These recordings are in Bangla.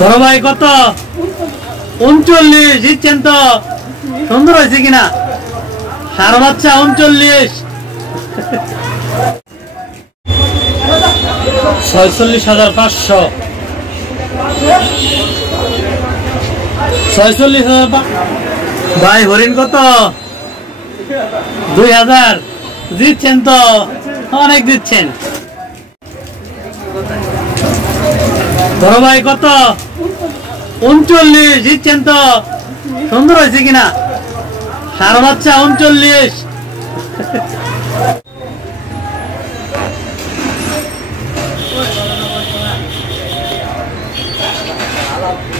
বড় ভাই কত? 39। জিতছেন তো? সুন্দর হয়েছে কিনা? সার বাচ্চা 39। 46,500। 46,000। ভাই হরিণ কত? 2000। জিতছেন তো? অনেক জিতছেন। বড় ভাই কত? 39। জিতছেন তো? সুন্দর হয়েছে কিনা? সার বাচ্চা 39।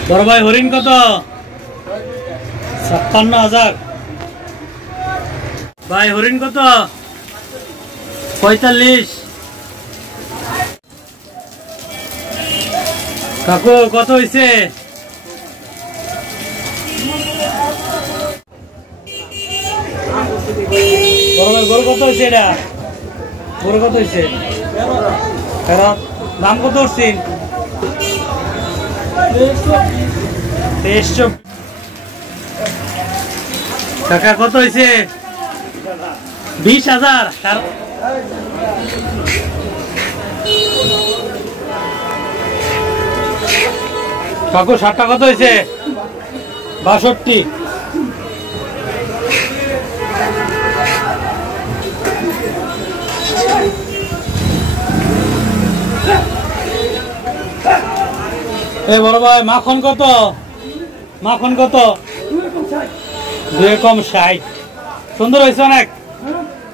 বড় ভাই হরিণ কত? 56,000। ভাই হরিণ কত? 45। কাকু কত হয়েছে? বড় ভাই গরু কত হয়েছে? এটা গরু কত হয়েছে? দাম কত উঠছেন? 2300। কাকা কত হয়েছে? 20,000। কাকু ষাটটা কত হয়েছে? 62। এই বড় ভাই মাখন কত? মাখন কত? 2 কম 60। সুন্দর হয়েছে, অনেক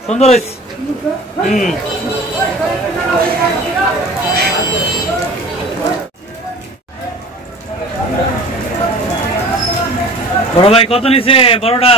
সুন্দর হয়েছে। বড় ভাই কত নিছে বড়টা?